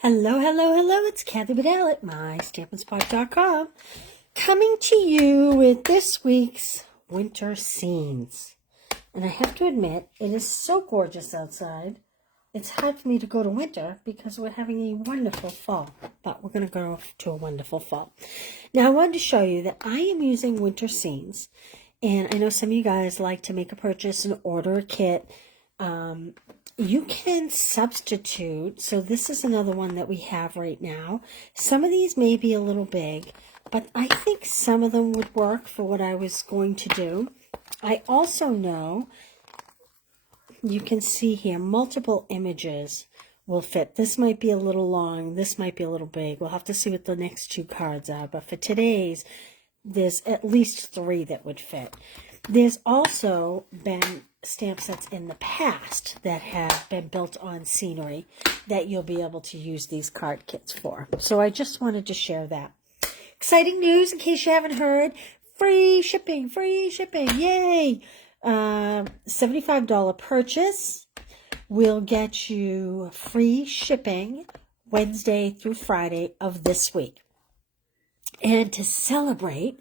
Hello, hello, hello. It's Kathy Bedell at mystampinspot.com coming to you with this week's winter scenes. And I have to admit, it is so gorgeous outside. It's hard for me to go to winter because we're having a wonderful fall. But we're going to go to a wonderful fall. Now, I wanted to show you that I am using winter scenes. And I know some of you guys like to make a purchase and order a kit. You can substitute. So this is another one that we have right now. Some of these may be a little big, but I think some of them would work for what I was going to do. I also know you can see here multiple images will fit. This might be a little long. This might be a little big. We'll have to see what the next two cards are. But for today's, there's at least 3 that would fit. There's also been stamp sets in the past that have been built on scenery that you'll be able to use these card kits for. So I just wanted to share that. Exciting news in case you haven't heard. Free shipping, yay! $75 purchase will get you free shipping Wednesday through Friday of this week. And to celebrate,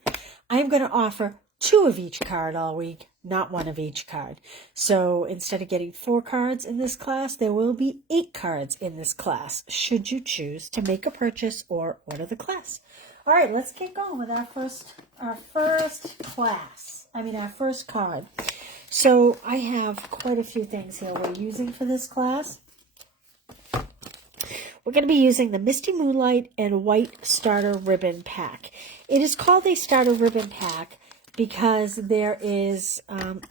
I'm going to offer 2 of each card all week, not 1 of each card. So instead of getting 4 cards in this class, there will be 8 cards in this class, should you choose to make a purchase or order the class. All right, let's get going with our first card. So I have quite a few things here we're using for this class. We're going to be using the Misty Moonlight and White Starter Ribbon Pack. It is called a Starter Ribbon Pack because there is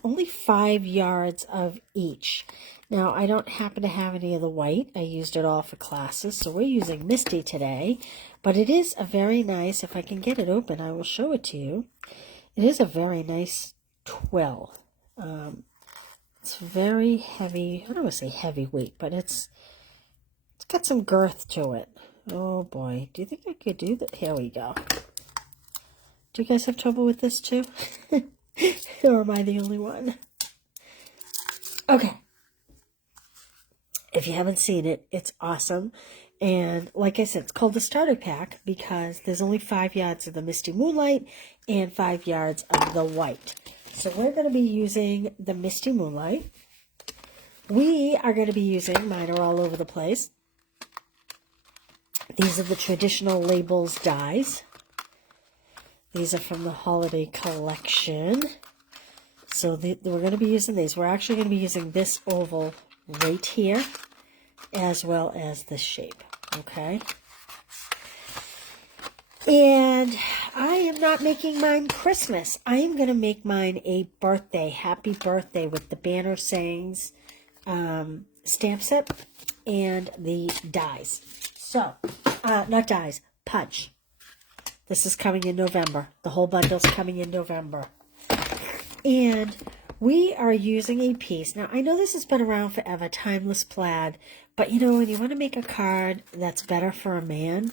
only 5 yards of each. Now, I don't happen to have any of the white. I used it all for classes, so we're using Misty today. But it is a very nice, if I can get it open, I will show it to you. It is a very nice twill. It's very heavy. I don't want to say heavyweight, but it's got some girth to it. Oh boy, do you think I could do that? Here we go. Do you guys have trouble with this too? Or am I the only one? Okay. If you haven't seen it, it's awesome. And like I said, it's called the Starter Pack because there's only 5 yards of the Misty Moonlight and 5 yards of the white. So we're going to be using the Misty Moonlight. We are going to be using, mine are all over the place. These are the traditional labels dies. These are from the holiday collection. So we're going to be using these. We're actually going to be using this oval right here, as well as this shape, okay? And I am not making mine Christmas. I am going to make mine a birthday, happy birthday, with the banner sayings, stamp set, and the dies. So, not dies, punch. This is coming in November. The whole bundle's coming in November. And we are using a piece. Now, I know this has been around forever, timeless plaid. But, you know, when you want to make a card that's better for a man,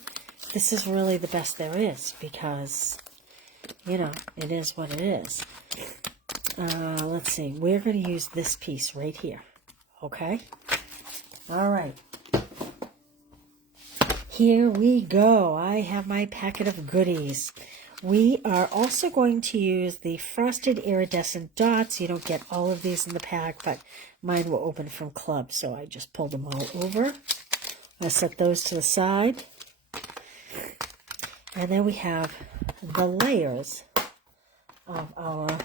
this is really the best there is. Because, you know, it is what it is. Let's see. We're going to use this piece right here. Okay? All right. Here we go. I have my packet of goodies. We are also going to use the frosted iridescent dots. You don't get all of these in the pack, but mine were open from club, so I just pulled them all over. I'll set those to the side. And then we have the layers of our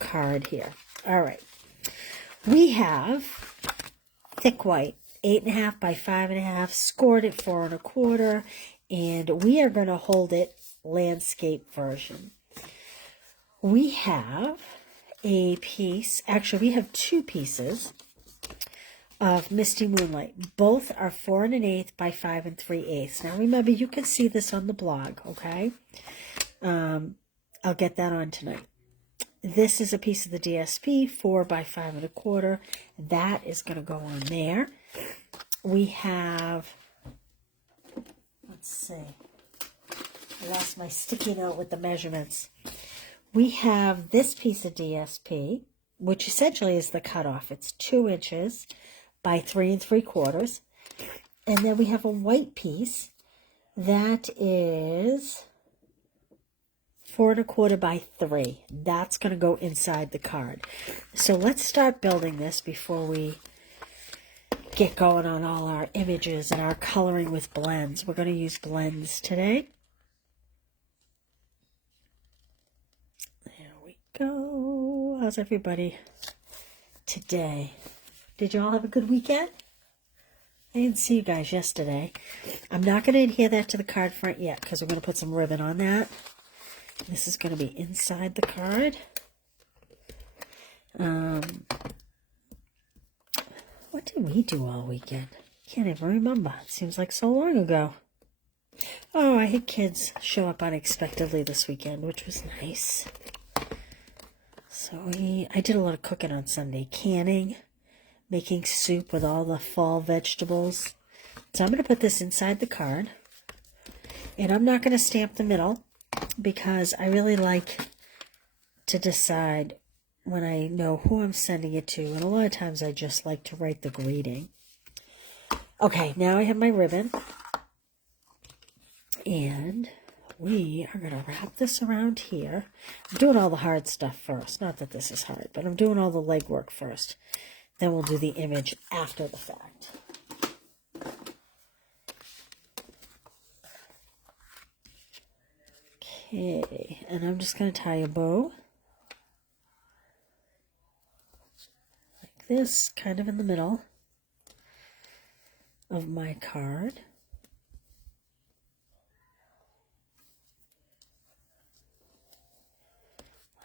card here. All right. We have thick white, 8.5 by 5.5, scored at 4 1/4, and we are going to hold it landscape version. We have a piece, actually we have 2 pieces of Misty Moonlight. Both are 4 1/8 by 5 3/8. Now remember, you can see this on the blog, okay? I'll get that on tonight. This is a piece of the DSP, 4 by 5 1/4. That is going to go on there. We have, let's see, I lost my sticky note with the measurements. We have this piece of DSP, which essentially is the cutoff. It's 2 inches by 3 3/4. And then we have a white piece that is 4 1/4 by 3. That's going to go inside the card. So let's start building this before we get going on all our images and our coloring with blends. We're going to use blends today. There we go. How's everybody today? Did you all have a good weekend? I didn't see you guys yesterday. I'm not going to adhere that to the card front yet because we're going to put some ribbon on that. This is going to be inside the card. What did we do all weekend? Can't even remember. It seems like so long ago. Oh, I had kids show up unexpectedly this weekend, which was nice. So I did a lot of cooking on Sunday. Canning, making soup with all the fall vegetables. So I'm going to put this inside the card. And I'm not going to stamp the middle because I really like to decide when I know who I'm sending it to. And a lot of times I just like to write the greeting. Okay, now I have my ribbon. And we are going to wrap this around here. I'm doing all the hard stuff first. Not that this is hard, but I'm doing all the legwork first. Then we'll do the image after the fact. Okay, and I'm just going to tie a bow. Like this, kind of in the middle of my card.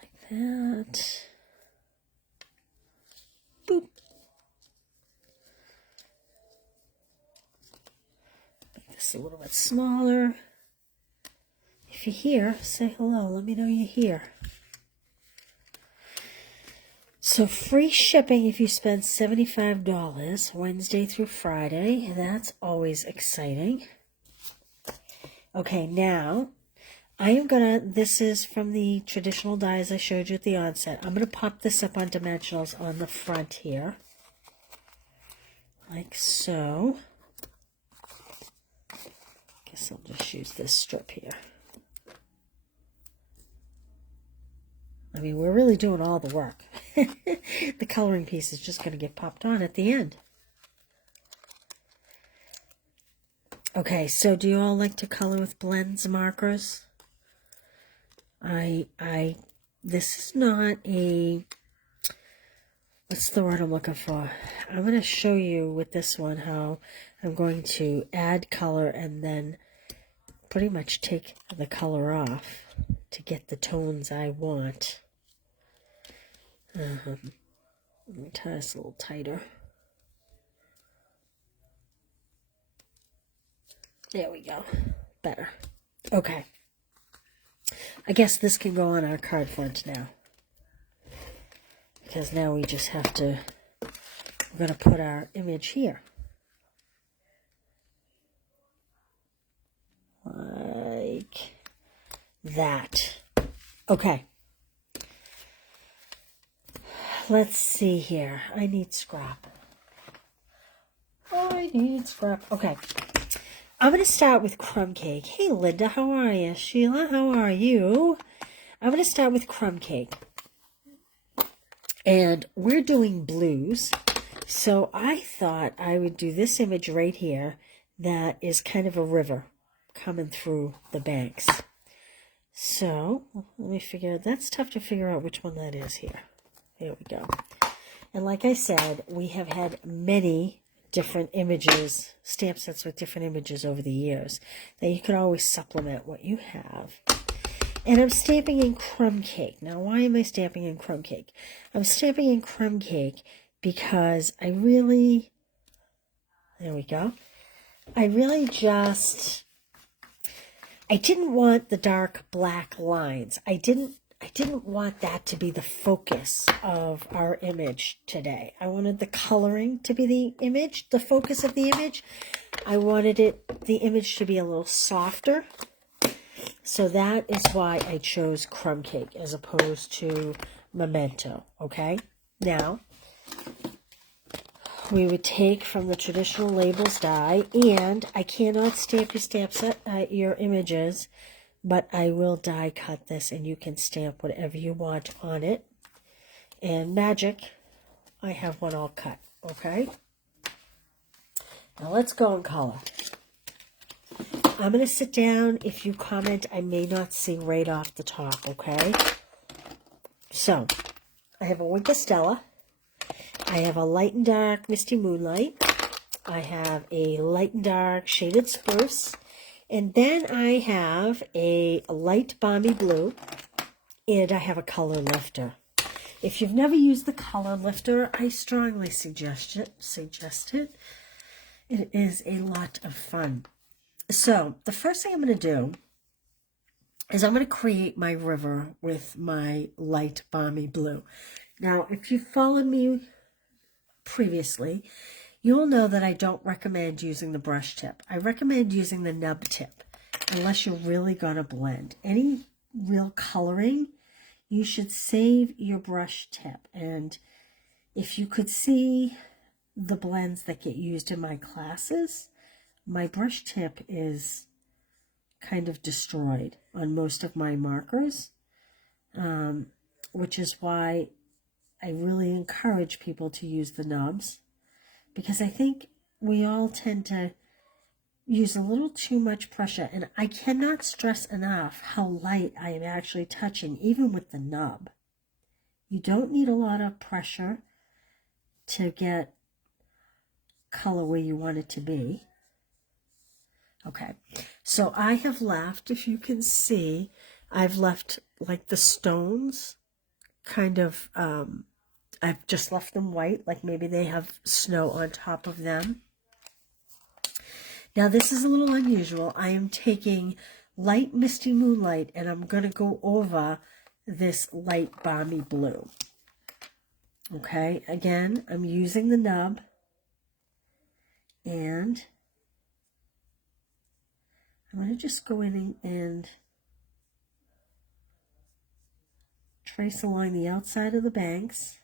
Like that. Boop. Make this a little bit smaller. If you're here, say hello. Let me know you're here. So free shipping if you spend $75 Wednesday through Friday. That's always exciting. Okay, now I am going to, this is from the traditional dies I showed you at the onset. I'm going to pop this up on dimensionals on the front here. Like so. Guess I'll just use this strip here. I mean, we're really doing all the work. The coloring piece is just going to get popped on at the end. Okay, so do you all like to color with blends markers? This is not a, what's the word I'm looking for? I'm going to show you with this one how I'm going to add color and then pretty much take the color off to get the tones I want. Let me tie this a little tighter. There we go. Better. Okay. I guess this can go on our card front now. Because now we just have to, we're going to put our image here. Like that. Okay. Let's see here. I need scrap. Okay. I'm going to start with crumb cake. Hey, Linda, how are you? Sheila, how are you? I'm going to start with crumb cake. And we're doing blues. So I thought I would do this image right here that is kind of a river coming through the banks. So let me figure, that's tough to figure out which one that is here. There we go. And like I said, we have had many different images, stamp sets with different images over the years that you can always supplement what you have. And I'm stamping in crumb cake. Now, why am I stamping in crumb cake? I'm stamping in crumb cake because I really, there we go. I really just, I didn't want the dark black lines. I didn't want that to be the focus of our image today. I wanted the coloring to be the image, the focus of the image. I wanted the image to be a little softer. So that is why I chose crumb cake as opposed to memento, okay? Now, we would take from the traditional labels die, and I cannot stamp your images, but I will die cut this, and you can stamp whatever you want on it. And magic, I have one all cut, okay? Now let's go in color. I'm going to sit down. If you comment, I may not see right off the top, okay? So, I have a Winter Stella. I have a light and dark Misty Moonlight. I have a light and dark Shaded Spruce. And then I have a light Balmy Blue. And I have a color lifter. If you've never used the color lifter, I strongly suggest it. It is a lot of fun. So, the first thing I'm going to do is I'm going to create my river with my light Balmy Blue. Now, if you followed me previously, you'll know that I don't recommend using the brush tip. I recommend using the nub tip unless you're really going to blend. Any real coloring, you should save your brush tip. And if you could see the blends that get used in my classes, my brush tip is kind of destroyed on most of my markers, which is why I really encourage people to use the nubs, because I think we all tend to use a little too much pressure, and I cannot stress enough how light I am actually touching, even with the nub. You don't need a lot of pressure to get color where you want it to be. Okay, so I have left, if you can see, I've left like the stones kind of, I've just left them white, like maybe they have snow on top of them. Now this is a little unusual. I am taking light Misty Moonlight and I'm going to go over this light Balmy Blue. Okay, again, I'm using the nub, and I'm going to just go in and trace along the outside of the banks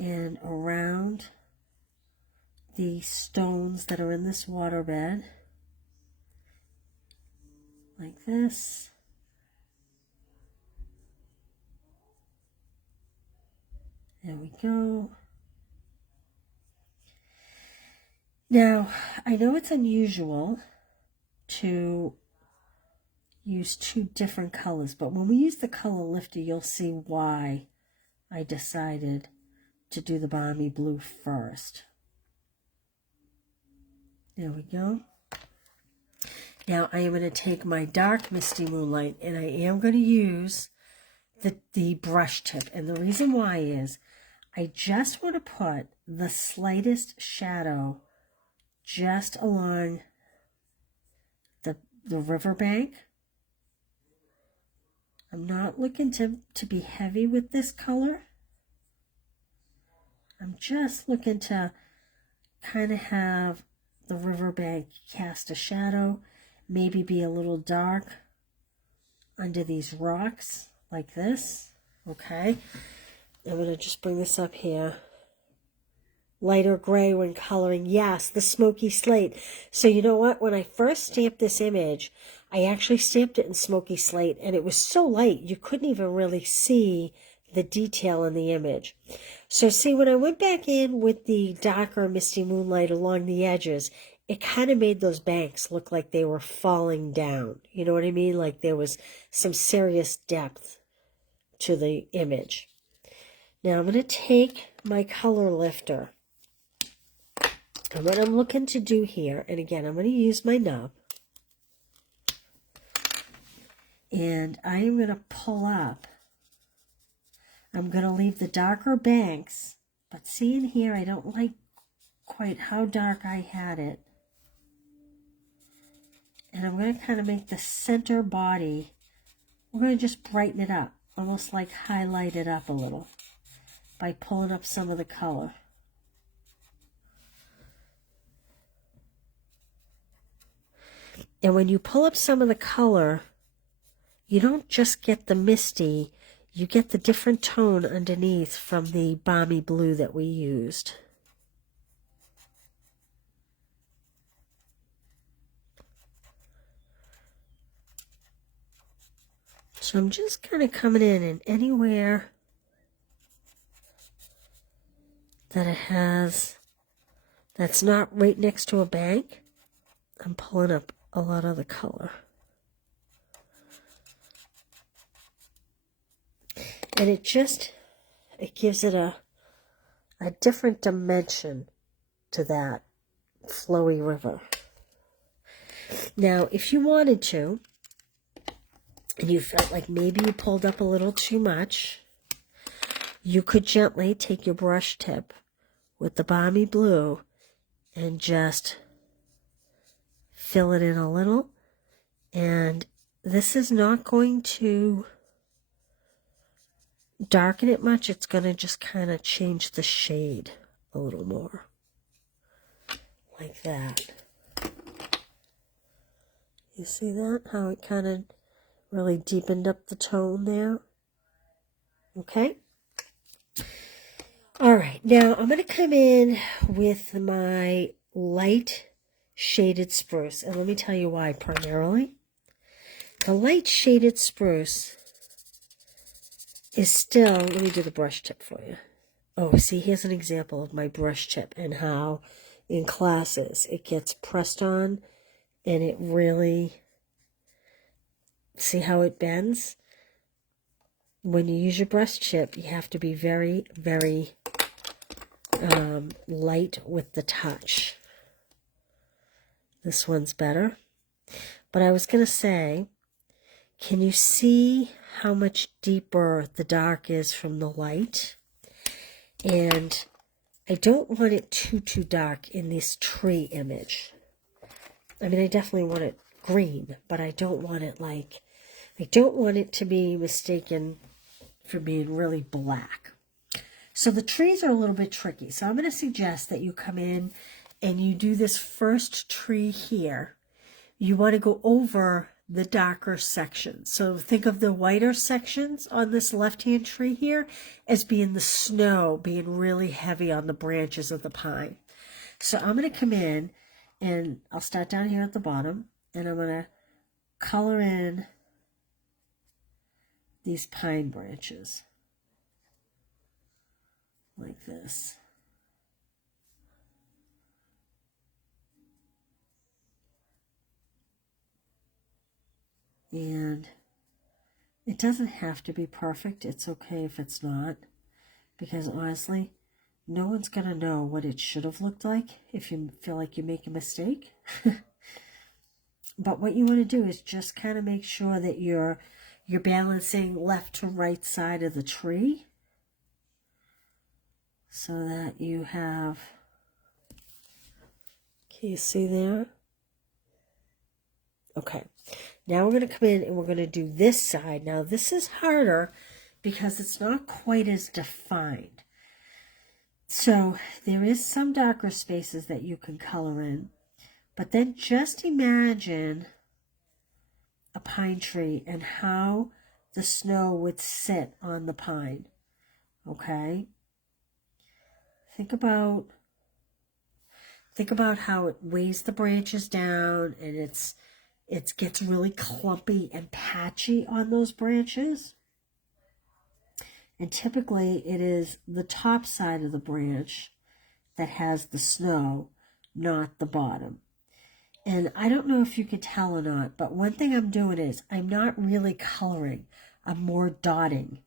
and around the stones that are in this waterbed, like this. There we go. Now, I know it's unusual to use two different colors, but when we use the color lifter, you'll see why I decided to do the Balmy Blue first. There we go. Now I am going to take my dark Misty Moonlight, and I am going to use the brush tip. And the reason why is I just want to put the slightest shadow just along the riverbank. I'm not looking to be heavy with this color. I'm just looking to kind of have the riverbank cast a shadow, maybe be a little dark under these rocks like this. Okay, I'm going to just bring this up here. Lighter gray when coloring. Yes, the smoky slate. So you know what? When I first stamped this image, I actually stamped it in smoky slate, and it was so light you couldn't even really see the detail in the image. So see, when I went back in with the darker Misty Moonlight along the edges, it kind of made those banks look like they were falling down. You know what I mean? Like there was some serious depth to the image. Now I'm going to take my color lifter. And what I'm looking to do here, and again, I'm going to use my nub, and I am going to pull up. I'm going to leave the darker banks, but see in here, I don't like quite how dark I had it. And I'm going to kind of make the center body, we're going to just brighten it up, almost like highlight it up a little by pulling up some of the color. And when you pull up some of the color, you don't just get the misty, you get the different tone underneath from the balmy blue that we used. So I'm just kind of coming in and anywhere that it has, that's not right next to a bank, I'm pulling up a lot of the color. And it gives it a different dimension to that flowy river. Now, if you wanted to, and you felt like maybe you pulled up a little too much, you could gently take your brush tip with the balmy blue and just fill it in a little. And this is not going to darken it much. It's going to just kind of change the shade a little more. Like that. You see that? How it kind of really deepened up the tone there. Okay? All right, now I'm going to come in with my light shaded spruce. And let me tell you why primarily. The light shaded spruce is still, let me do the brush tip for you. Oh, see, here's an example of my brush tip and how in classes it gets pressed on and it really, see how it bends? When you use your brush tip, you have to be very, very light with the touch. This one's better. But I was going to say, can you see how much deeper the dark is from the light? And I don't want it too dark in this tree image. I mean, I definitely want it green, but I don't want it like, I don't want it to be mistaken for being really black. So the trees are a little bit tricky. So I'm going to suggest that you come in and you do this first tree here. You want to go over the darker sections. So think of the whiter sections on this left-hand tree here as being the snow, being really heavy on the branches of the pine. So I'm going to come in and I'll start down here at the bottom and I'm going to color in these pine branches like this. And it doesn't have to be perfect. It's okay if it's not, because honestly, no one's going to know what it should have looked like if you feel like you make a mistake. But what you want to do is just kind of make sure that you're balancing left to right side of the tree so that you have, can you see there? Okay, now we're going to come in and we're going to do this side. Now this is harder because it's not quite as defined. So there is some darker spaces that you can color in, but then just imagine a pine tree and how the snow would sit on the pine. Okay? Think about how it weighs the branches down and it gets really clumpy and patchy on those branches. And typically it is the top side of the branch that has the snow, not the bottom. And I don't know if you can tell or not, but one thing I'm doing is I'm not really coloring. I'm more dotting.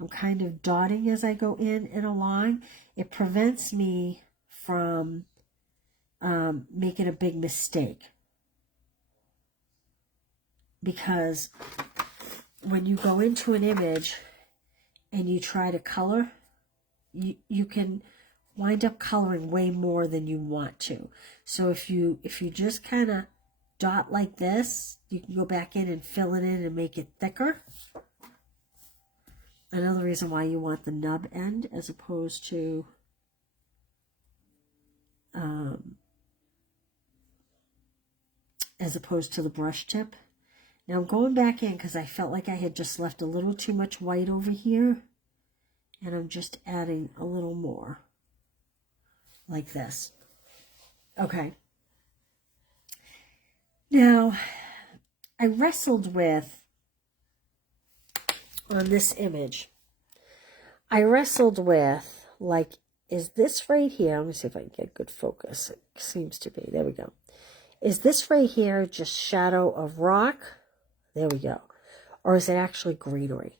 I'm kind of dotting as I go in and along. It prevents me from making a big mistake. Because when you go into an image and you try to color, you can wind up coloring way more than you want to. So if you just kind of dot like this, you can go back in and fill it in and make it thicker. Another reason why you want the nub end as opposed to the brush tip Now I'm going back in because I felt like I had just left a little too much white over here. And I'm just adding a little more. Like this. Okay. Now, I wrestled with, on this image, I wrestled with, like, is this right here? Let me see if I can get good focus. It seems to be. There we go. Is this right here just shadow of rock? There we go. Or is it actually greenery?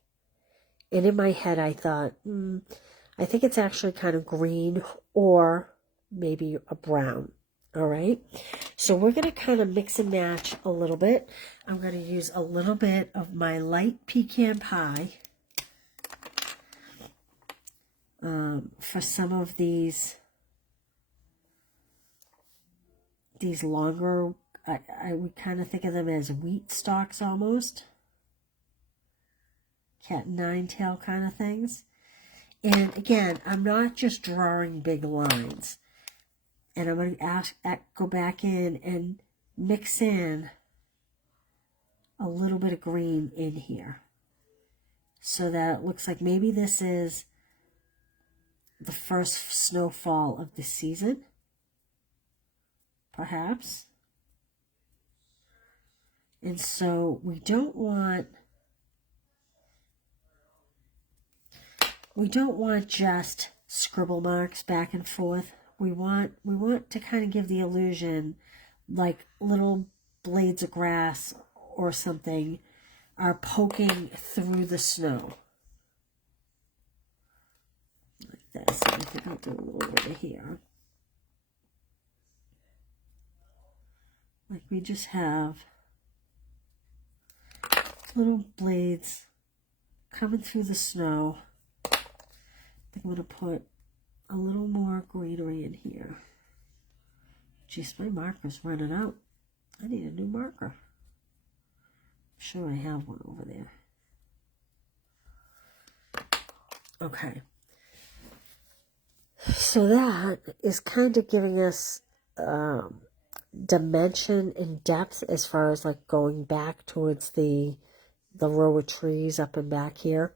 And in my head, I thought, I think it's actually kind of green or maybe a brown. All right. So we're going to kind of mix and match a little bit. I'm going to use a little bit of my light pecan pie for some of these longer, I would kind of think of them as wheat stalks almost. Cat and nine tail kind of things. And again, I'm not just drawing big lines. And I'm going to go back in and mix in a little bit of green in here. So that it looks like maybe this is the first snowfall of the season. Perhaps. And so we don't want just scribble marks back and forth. We want to kind of give the illusion like little blades of grass or something are poking through the snow. Like this. I think I'll do a little over here. Like we just have little blades coming through the snow. I think I'm going to put a little more greenery in here. Jeez, my marker's running out. I need a new marker. I'm sure I have one over there. Okay. So that is kind of giving us dimension and depth as far as like going back towards the row of trees up and back here.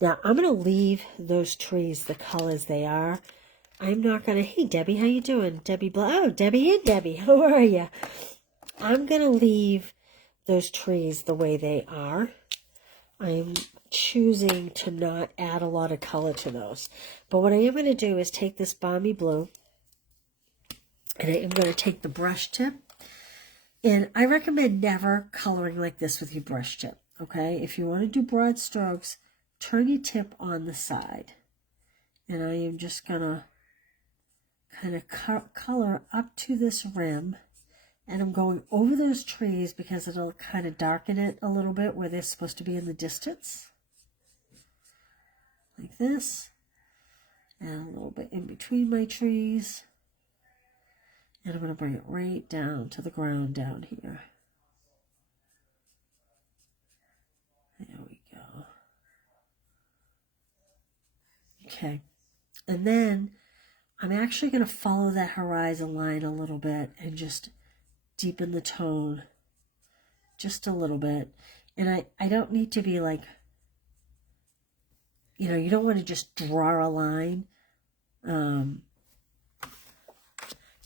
Now I'm going to leave those trees the colors they are. I'm not going to, hey Debbie, how you doing? Debbie, oh, Debbie and Debbie, how are you? I'm going to leave those trees the way they are. I'm choosing to not add a lot of color to those. But what I am going to do is take this balmy blue and I am going to take the brush tip. And I recommend never coloring like this with your brush tip. Okay, if you want to do broad strokes, turn your tip on the side. And I am just going to kind of color up to this rim. And I'm going over those trees because it'll kind of darken it a little bit where they're supposed to be in the distance. Like this. And a little bit in between my trees. And I'm going to bring it right down to the ground down here. There we go. Okay. And then I'm actually going to follow that horizon line a little bit and just deepen the tone just a little bit. And I don't need to be like, you know, you don't want to just draw a line.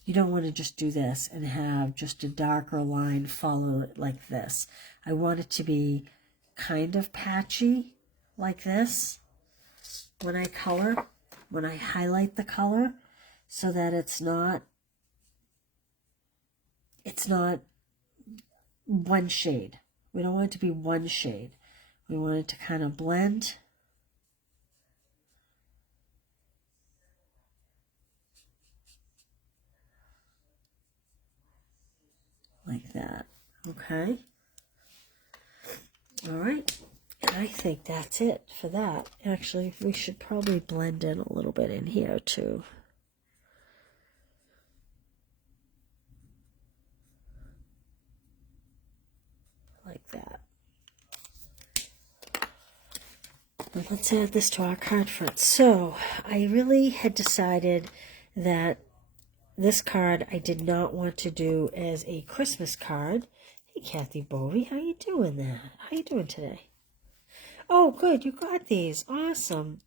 You don't want to just do this and have just a darker line follow it like this. I want it to be kind of patchy like this when I color, when I highlight the color, so that it's not one shade. We don't want it to be one shade. We want it to kind of blend. Like that. Okay. All right. And I think that's it for that. Actually, we should probably blend in a little bit in here too. Like that. Now let's add this to our card front. So I really had decided that this card I did not want to do as a Christmas card. Hey, Kathy Bovey, how you doing there? How you doing today? Oh, good, you got these. Awesome.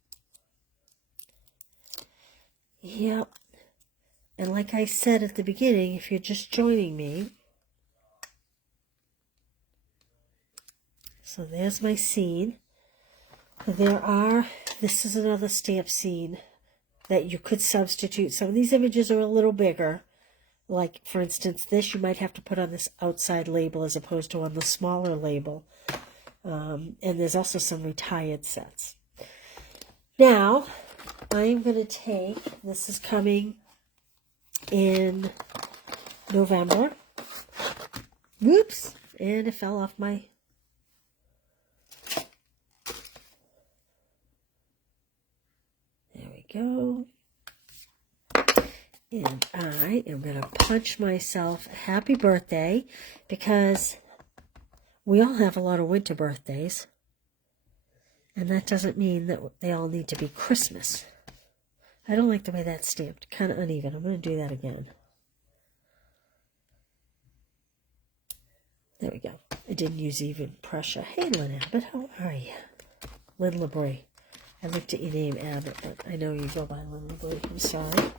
Yep. And like I said at the beginning, if you're just joining me, so there's my scene. This is another stamp scene that you could substitute. Some of these images are a little bigger. Like, for instance, this you might have to put on this outside label as opposed to on the smaller label. And there's also some retired sets. Now, I am going to take, this is coming in November. Whoops! And it fell off my... There we go. And I am going to punch myself a happy birthday because we all have a lot of winter birthdays. And that doesn't mean that they all need to be Christmas. I don't like the way that's stamped. Kind of uneven. I'm going to do that again. There we go. I didn't use even pressure. Hey, Lynn Abbott, how are you? Lynn LeBrie. I looked at your name, Abbott, but I know you go by Lynn LeBrie. I'm sorry.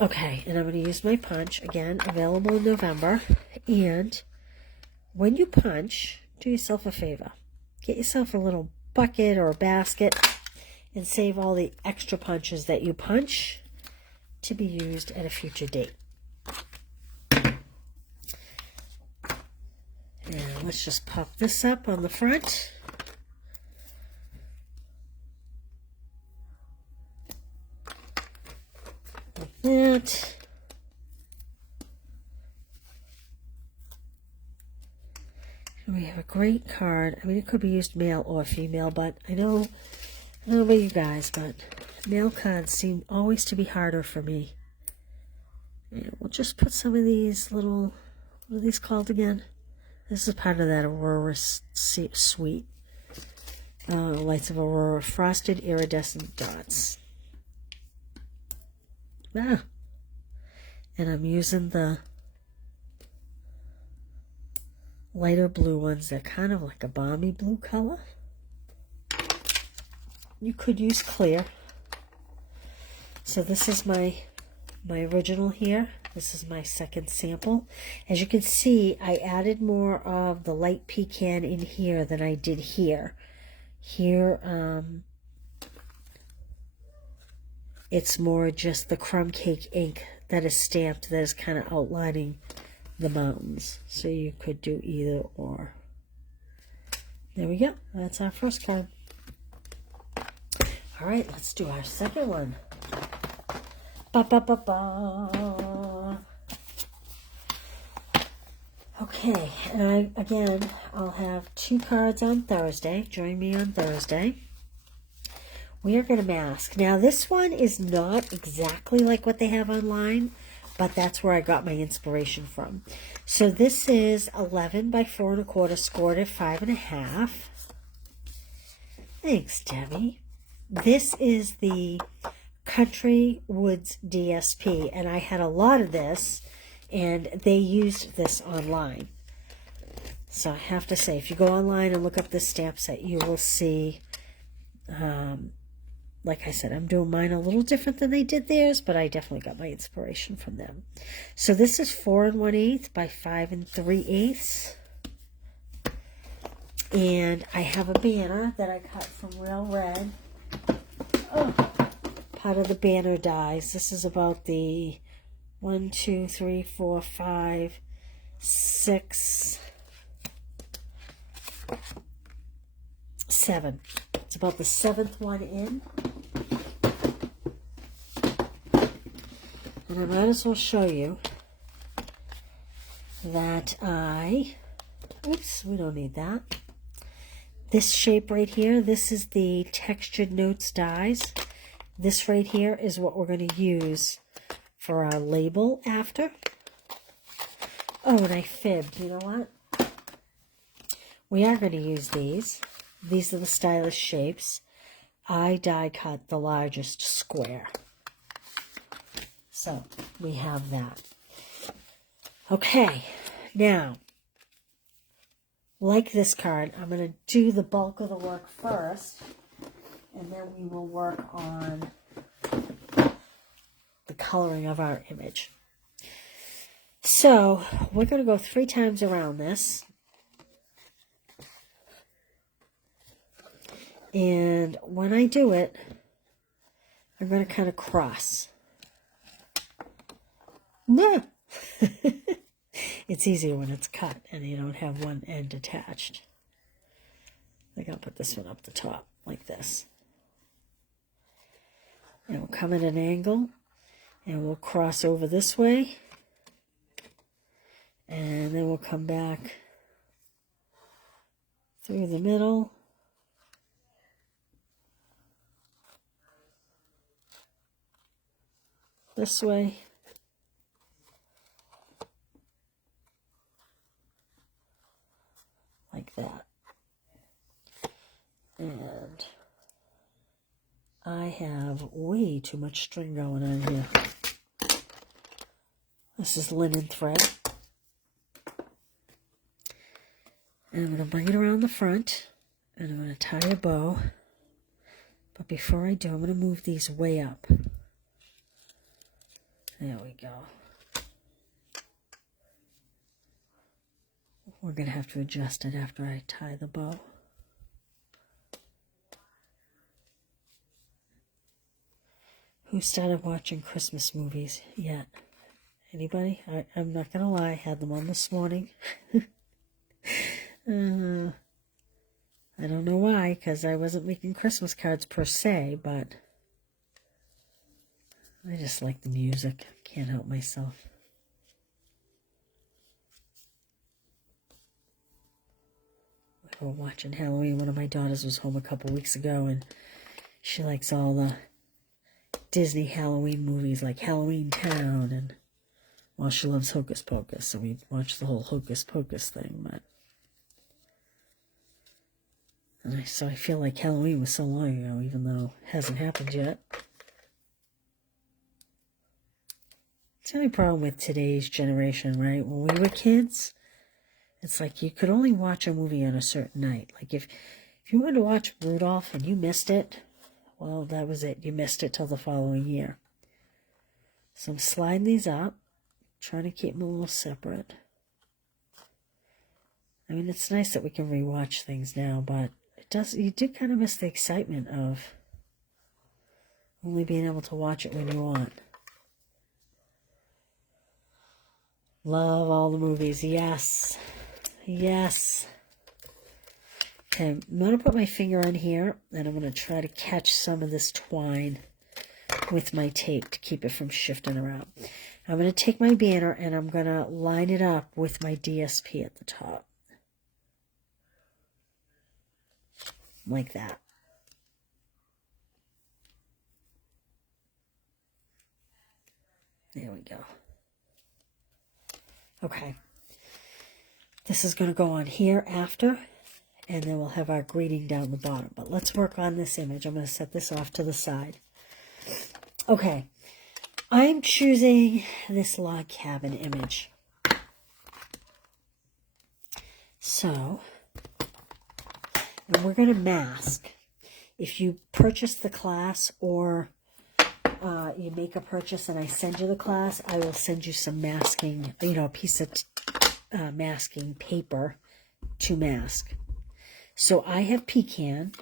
Okay, and I'm going to use my punch. Again, available in November. And when you punch, do yourself a favor. Get yourself a little bucket or a basket and save all the extra punches that you punch to be used at a future date. And let's just pop this up on the front. Like that. And we have a great card. I mean, it could be used male or female, but I don't know about you guys, but male cards seem always to be harder for me. And we'll just put some of these little, what are these called again? This is part of that Aurora suite. Lights of Aurora, frosted iridescent dots. Ah. And I'm using the lighter blue ones. They're kind of like a balmy blue color. You could use clear. So this is my original here. This is my second sample. As you can see, I added more of the light pecan in here than I did here. Here, it's more just the crumb cake ink that is stamped that is kind of outlining the mountains. So you could do either or. There we go. That's our first card. All right, let's do our second one. Ba, ba, ba, ba. Okay, and I'll have 2 cards on Thursday. Join me on Thursday. We are going to mask. Now, this one is not exactly like what they have online, but that's where I got my inspiration from. So this is 11 by 4 1/4, scored at 5.5. Thanks, Debbie. This is the Country Woods DSP, and I had a lot of this, and they used this online. So I have to say, if you go online and look up this stamp set, you will see, like I said, I'm doing mine a little different than they did theirs, but I definitely got my inspiration from them. So this is 4 1/8 by 5 3/8. And I have a banner that I cut from Real Red. Oh, part of the banner dies. This is about the 1, 2, 3, 4, 5, 6, 7. It's about the 7th one in. And I might as well show you that oops, we don't need that. This shape right here, this is the Textured Notes dies. This right here is what we're going to use for our label after. Oh, and I fibbed. You know what? We are going to use these. These are the stylish shapes. I die cut the largest square. So we have that. Okay, now, like this card, I'm going to do the bulk of the work first, and then we will work on the coloring of our image. So, we're going to go 3 times around this. And when I do it, I'm going to kind of cross. No! It's easier when it's cut and you don't have one end attached. I think I'll put this one up the top like this. And we'll come at an angle and we'll cross over this way. And then we'll come back through the middle. This way. Like that. And I have way too much string going on here. This is linen thread. And I'm going to bring it around the front. And I'm going to tie a bow. But before I do, I'm going to move these way up. There we go. We're going to have to adjust it after I tie the bow. Who started watching Christmas movies yet? Anybody? I'm not going to lie, I had them on this morning. I don't know why, because I wasn't making Christmas cards per se, but I just like the music. Can't help myself. We were watching Halloween. One of my daughters was home a couple weeks ago, and she likes all the Disney Halloween movies like Halloween Town, and well, she loves Hocus Pocus, so we watched the whole Hocus Pocus thing. So I feel like Halloween was so long ago, even though it hasn't happened yet. It's the only problem with today's generation, right? When we were kids, it's like you could only watch a movie on a certain night. Like if you wanted to watch Rudolph and you missed it, well, that was it. You missed it till the following year. So I'm sliding these up, trying to keep them a little separate. I mean, it's nice that we can rewatch things now, but you do kind of miss the excitement of only being able to watch it when you want. Love all the movies. Yes. Yes. Okay, I'm going to put my finger on here, and I'm going to try to catch some of this twine with my tape to keep it from shifting around. I'm going to take my banner, and I'm going to line it up with my DSP at the top. Like that. There we go. Okay. This is going to go on here after, and then we'll have our greeting down the bottom. But let's work on this image. I'm going to set this off to the side. Okay. I'm choosing this log cabin image. So, and we're going to mask. If you purchase the class or you make a purchase and I send you the class, I will send you some masking, a piece of masking paper to mask. So I have pecan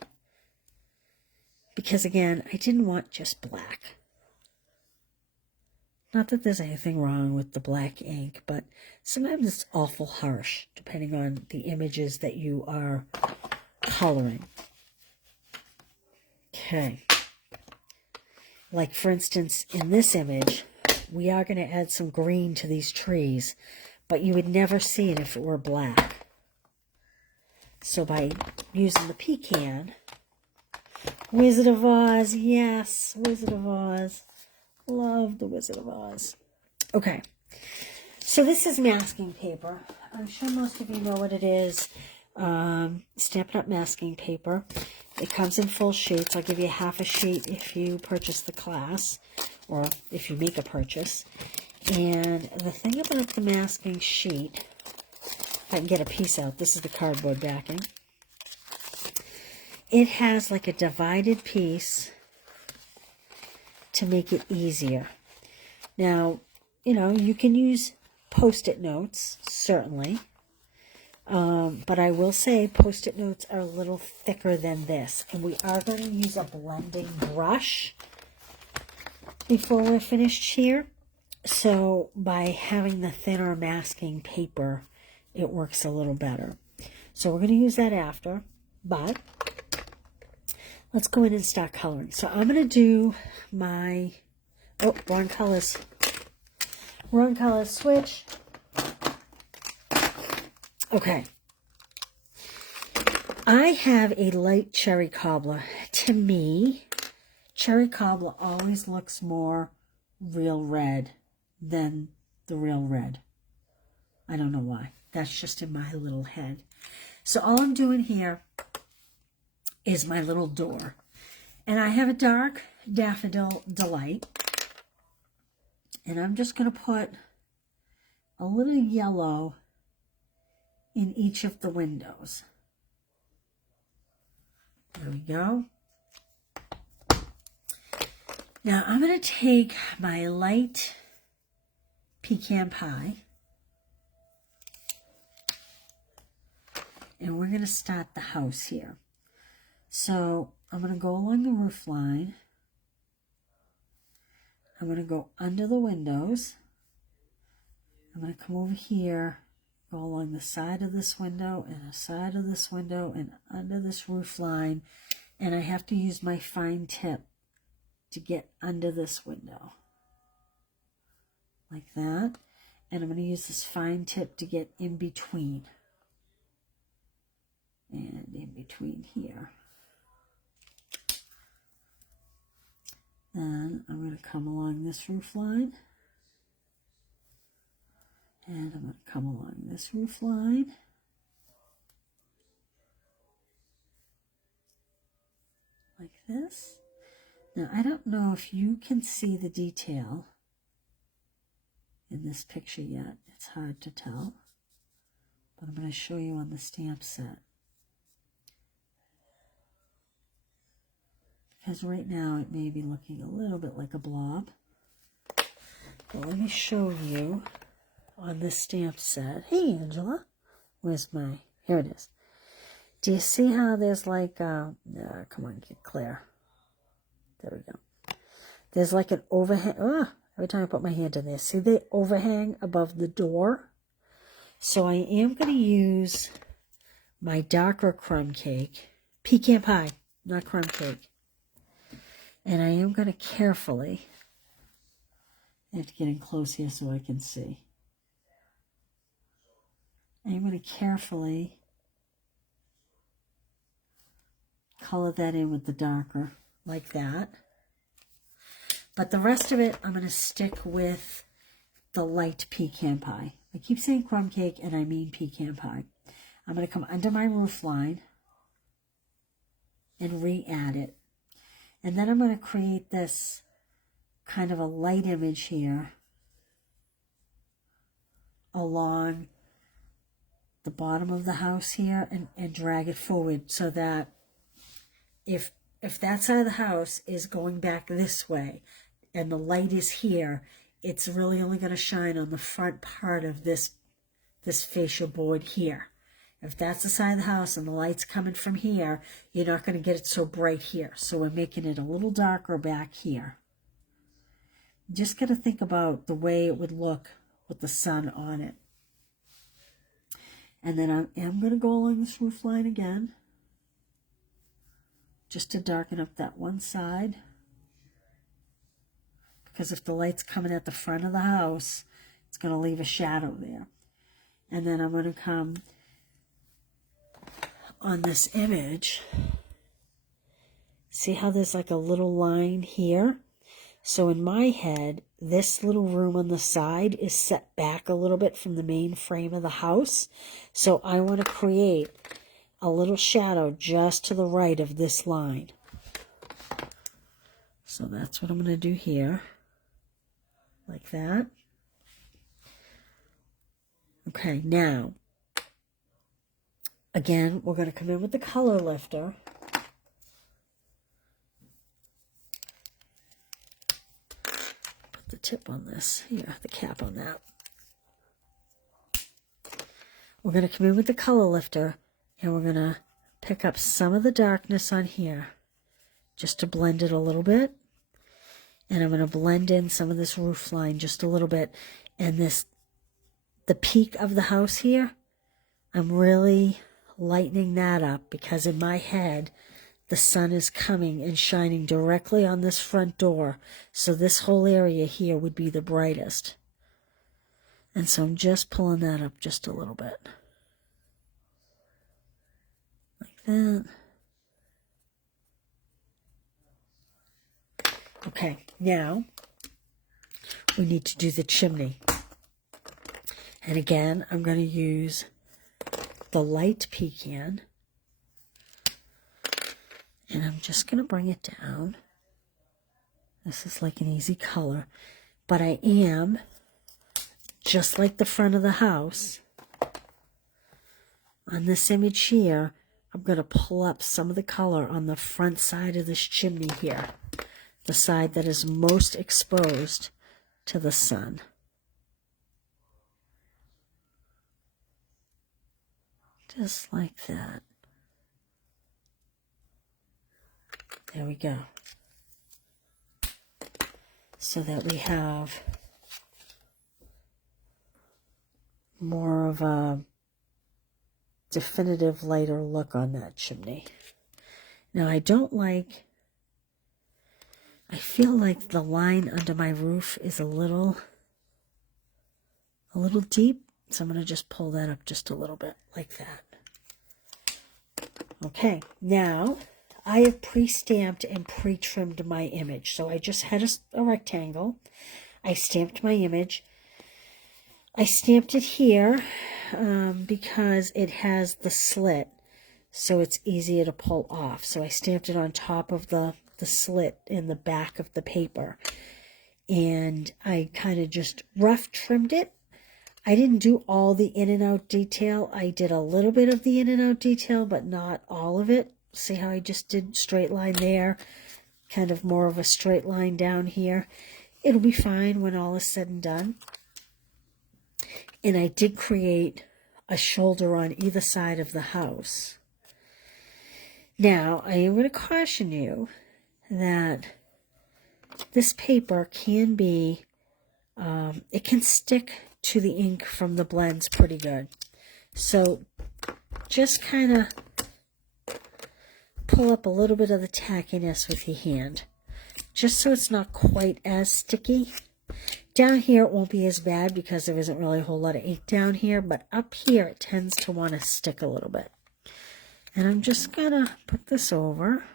because, again, I didn't want just black. Not that there's anything wrong with the black ink, but sometimes it's awful harsh depending on the images that you are coloring. Okay. Like, for instance, in this image, we are going to add some green to these trees, but you would never see it if it were black. So by using the pecan, Wizard of Oz, yes, Wizard of Oz. Love the Wizard of Oz. Okay, so this is masking paper. I'm sure most of you know what it is. Stampin' Up masking paper. It comes in full sheets. I'll give you half a sheet if you purchase the class, or if you make a purchase. And the thing about the masking sheet, if I can get a piece out, this is the cardboard backing. It has like a divided piece to make it easier. Now, you know, you can use Post-it notes, certainly. But I will say Post-it notes are a little thicker than this. And we are going to use a blending brush before we're finished here. So by having the thinner masking paper, it works a little better. So we're going to use that after. But let's go in and start coloring. So I'm going to do my... Oh, wrong colors. Wrong color switch. Okay. I have a light cherry cobbler. To me, cherry cobbler always looks more real red than the real red. I don't know why. That's just in my little head. So all I'm doing here is my little door. And I have a dark Daffodil Delight. And I'm just going to put a little yellow in each of the windows. There we go. Now I'm going to take my light pecan pie and we're going to start the house here. So I'm going to go along the roof line. I'm going to go under the windows. I'm going to come over here, go along the side of this window and the side of this window and under this roof line. And I have to use my fine tip to get under this window. Like that. And I'm going to use this fine tip to get in between. And in between here. Then I'm going to come along this roof line. And I'm going to come along this roof line. Like this. Now, I don't know if you can see the detail in this picture yet. It's hard to tell. But I'm going to show you on the stamp set. Because right now it may be looking a little bit like a blob. But let me show you on this stamp set. Hey, Angela. Where's my... Here it is. Do you see how there's like... come on, get clear. There we go. There's like an overhang. Every time I put my hand in there. See the overhang above the door? So I am going to use my darker crumb cake. Pecan pie, not crumb cake. And I am going to carefully... I have to get in close here so I can see. I'm going to carefully color that in with the darker, like that. But the rest of it, I'm going to stick with the light pecan pie. I keep saying crumb cake, and I mean pecan pie. I'm going to come under my roof line and re-add it. And then I'm going to create this kind of a light image here along the bottom of the house here and drag it forward so that if that side of the house is going back this way and the light is here, it's really only going to shine on the front part of this fascia board here. If that's the side of the house and the light's coming from here, you're not going to get it so bright here. So we're making it a little darker back here. Just got to think about the way it would look with the sun on it. And then I am going to go along this roof line again, just to darken up that one side. Because if the light's coming at the front of the house, it's going to leave a shadow there. And then I'm going to come on this image. See how there's like a little line here? So in my head, this little room on the side is set back a little bit from the main frame of the house. So I want to create a little shadow just to the right of this line. So that's what I'm going to do here. Like that. Okay, now, again, we're going to come in with the color lifter. Put the tip on this, here, the cap on that. We're going to come in with the color lifter, and we're going to pick up some of the darkness on here, just to blend it a little bit. And I'm going to blend in some of this roof line just a little bit. And the peak of the house here, I'm really lightening that up because in my head, the sun is coming and shining directly on this front door. So this whole area here would be the brightest. And so I'm just pulling that up just a little bit. Like that. Okay, now we need to do the chimney. And again, I'm going to use the light pecan. And I'm just going to bring it down. This is like an easy color. But I am, just like the front of the house, on this image here, I'm going to pull up some of the color on the front side of this chimney here. The side that is most exposed to the sun. Just like that. There we go. So that we have more of a definitive lighter look on that chimney. Now I feel like the line under my roof is a little deep, so I'm going to just pull that up just a little bit, like that. Okay, now I have pre-stamped and pre-trimmed my image. So I just had a rectangle. I stamped my image. I stamped it here because it has the slit, so it's easier to pull off. So I stamped it on top of the slit in the back of the paper, and I kind of just rough trimmed it. I didn't do all the in and out detail. I did a little bit of the in and out detail, but not all of it. See how I just did straight line there, kind of more of a straight line down here. It'll be fine when all is said and done. And I did create a shoulder on either side of the house. Now, I am going to caution you that this paper can be, it can stick to the ink from the blends pretty good. So just kind of pull up a little bit of the tackiness with your hand, just so it's not quite as sticky. Down here it won't be as bad because there isn't really a whole lot of ink down here, but up here it tends to want to stick a little bit. And I'm just going to put this over.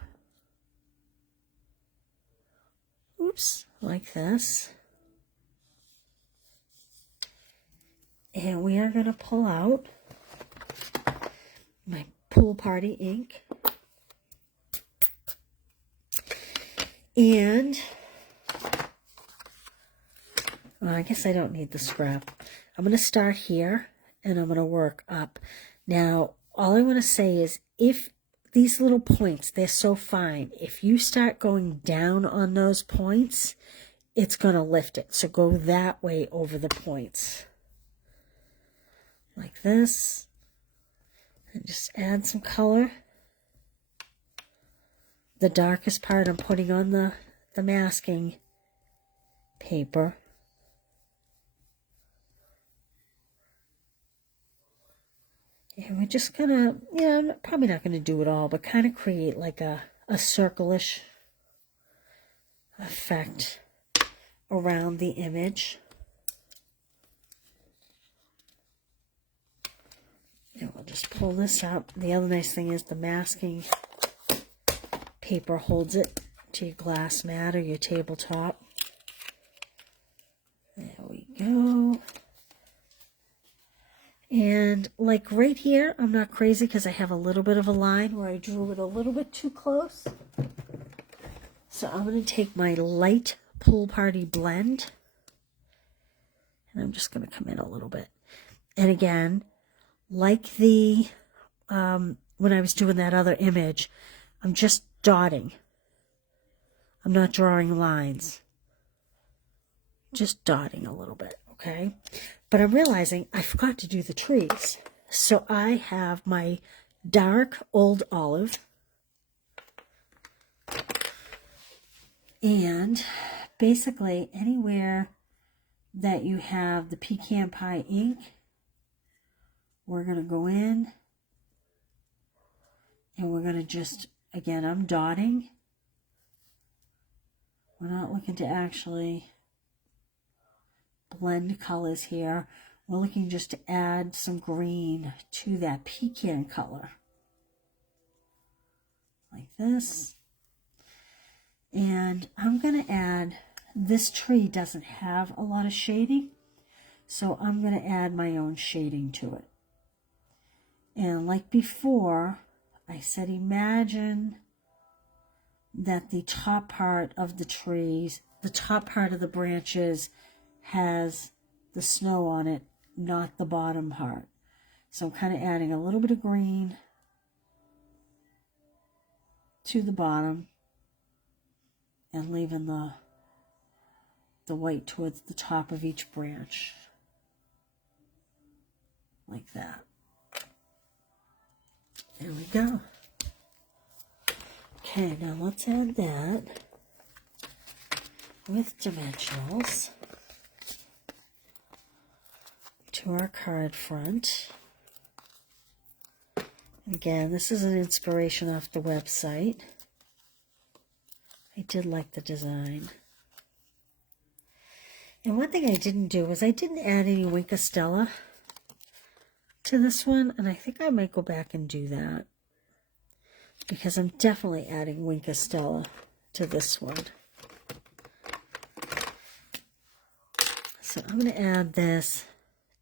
Oops, like this. And we are going to pull out my pool party ink. And well, I guess I don't need the scrap. I'm going to start here and I'm going to work up. Now, all I want to say is if these little points, they're so fine, if you start going down on those points, it's going to lift it. So go that way over the points. Like this. And just add some color. The darkest part I'm putting on the masking paper. And we're just gonna, I'm probably not gonna do it all, but kind of create like a circle-ish effect around the image. And we'll just pull this up. The other nice thing is the masking paper holds it to your glass mat or your tabletop. There we go. And like right here, I'm not crazy because I have a little bit of a line where I drew it a little bit too close. So I'm going to take my light pool party blend and I'm just going to come in a little bit. And again, like the, when I was doing that other image, I'm just dotting. I'm not drawing lines. Just dotting a little bit, okay? But I'm realizing I forgot to do the trees. So I have my dark old olive. And basically anywhere that you have the pecan pie ink, we're going to go in and we're going to just, again, I'm dotting. We're not looking to actually blend colors here. We're looking just to add some green to that pecan color. Like this. And I'm going to add, this tree doesn't have a lot of shading, so I'm going to add my own shading to it. And like before, I said imagine that the top part of the trees, the top part of the branches has the snow on it, not the bottom part. So I'm kind of adding a little bit of green to the bottom and leaving the white towards the top of each branch. Like that. There we go. Okay, now let's add that with dimensionals to our card front. Again, this is an inspiration off the website. I did like the design. And one thing I didn't do was I didn't add any Wink Stella to this one, and I think I might go back and do that because I'm definitely adding Wink Stella to this one. So I'm going to add this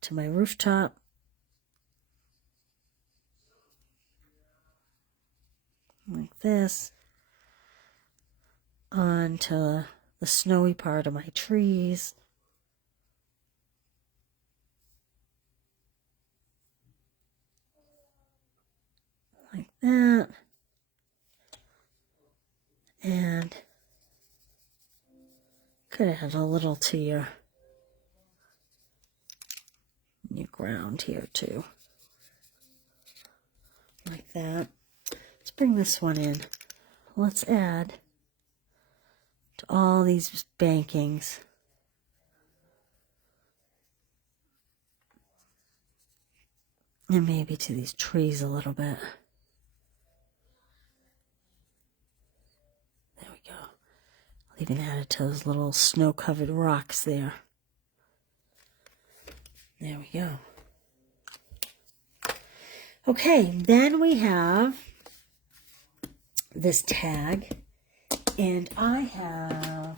to my rooftop. Like this. Onto the snowy part of my trees. Like that. And could add a little to your ground here too. Like that. Let's bring this one in. Let's add to all these bankings and maybe to these trees a little bit. There we go. I'll even add it to those little snow-covered rocks there. There we go. Okay, then we have this tag, and I have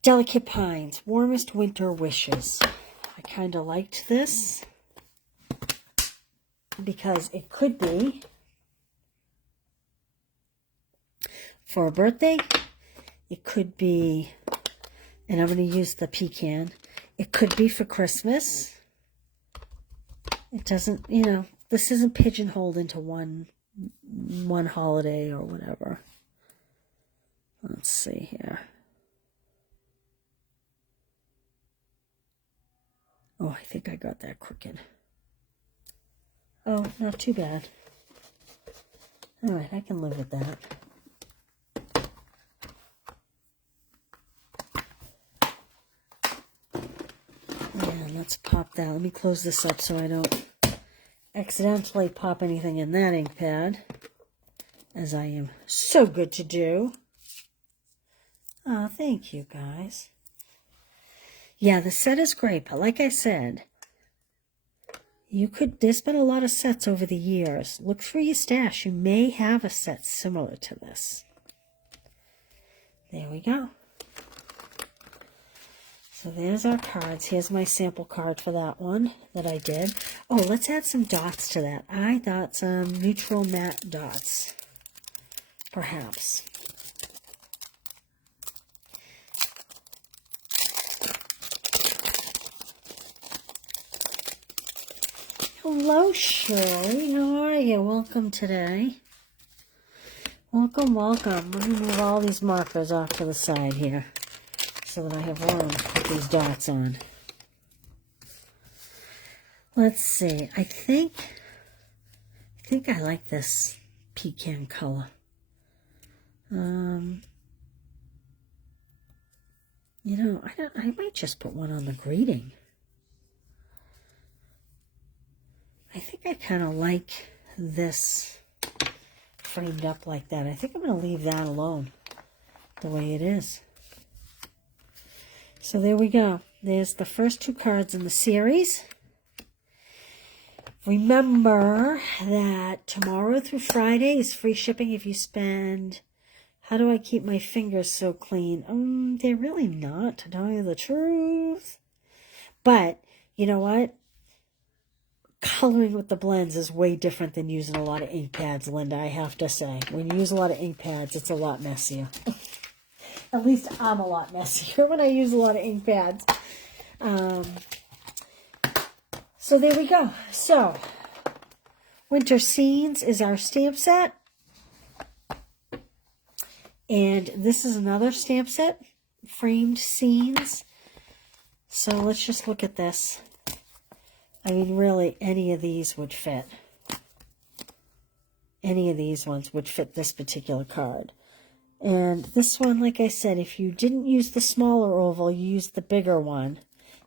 Delicate Pines, Warmest Winter Wishes. I kind of liked this because it could be for a birthday. It could be, and I'm going to use the pecan. It could be for Christmas. It doesn't, you know, this isn't pigeonholed into one holiday or whatever. Let's see here. Oh, I think I got that crooked. Oh, not too bad. All right, I can live with that. And let's pop that. Let me close this up so I don't accidentally pop anything in that ink pad, as I am so good to do. Oh, thank you, guys. Yeah, the set is great, but like I said, there's been a lot of sets over the years. Look through your stash. You may have a set similar to this. There we go. So there's our cards. Here's my sample card for that one that I did. Oh, let's add some dots to that. I thought some neutral matte dots, perhaps. Hello, Shirley. How are you? Welcome today. Welcome, welcome. Let me move all these markers off to the side here so that I have room to put these dots on. Let's see. I think I like this pecan color. You know, I might just put one on the greeting. I think I kind of like this framed up like that. I think I'm going to leave that alone the way it is. So there we go. There's the first 2 cards in the series. Remember that tomorrow through Friday is free shipping if you spend... How do I keep my fingers so clean? They're really not, to tell you the truth. But, you know what? Coloring with the blends is way different than using a lot of ink pads, Linda, I have to say. When you use a lot of ink pads, it's a lot messier. At least I'm a lot messier when I use a lot of ink pads. So there we go. So, Winter Scenes is our stamp set. And this is another stamp set, Framed Scenes. So let's just look at this. I mean, really, any of these would fit. Any of these ones would fit this particular card. And this one, like I said, if you didn't use the smaller oval, you used the bigger one.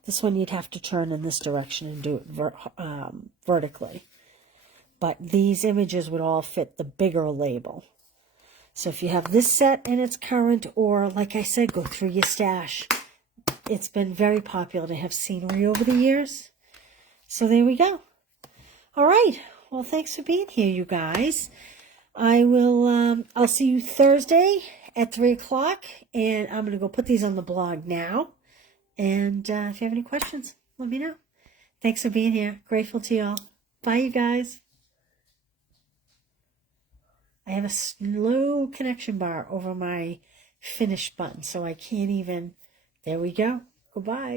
This one you'd have to turn in this direction and do it vertically. But these images would all fit the bigger label. So if you have this set and it's current, or like I said, go through your stash. It's been very popular to have scenery over the years. So there we go. All right. Well, thanks for being here, you guys. I'll see you Thursday at 3 o'clock, and I'm going to go put these on the blog now. And if you have any questions, let me know. Thanks for being here. Grateful to y'all. Bye, you guys. I have a slow connection bar over my finish button, so I can't even... There we go. Goodbye.